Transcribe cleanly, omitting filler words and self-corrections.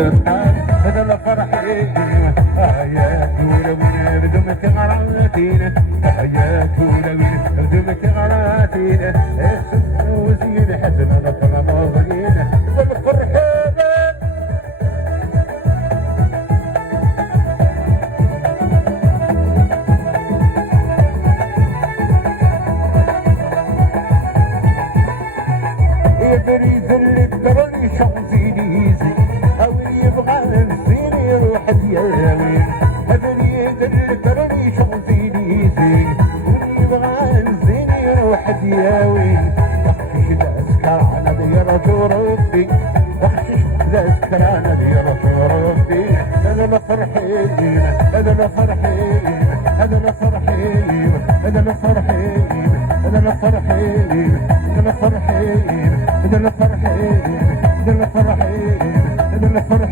هذا فرحي يا كورة وين بدمك غراتينا يا كورة وين بدمك غراتينا وزين حسن انا ترى ماضينا والفرحة يا بريد اللي تراني شانزليزي او يبغى نسيني يروح دياوي بريد اللي تراني شانزليزي يبغى نسيني يروح دياوي بخشش الاسكر على ديرة ربي بخشش الاسكر على ديرة ربي انا فرحين انا فرحين انا فرحين انا فرحين انا فرحين انا فرحين انا فرحين انا فرحين انا فرحين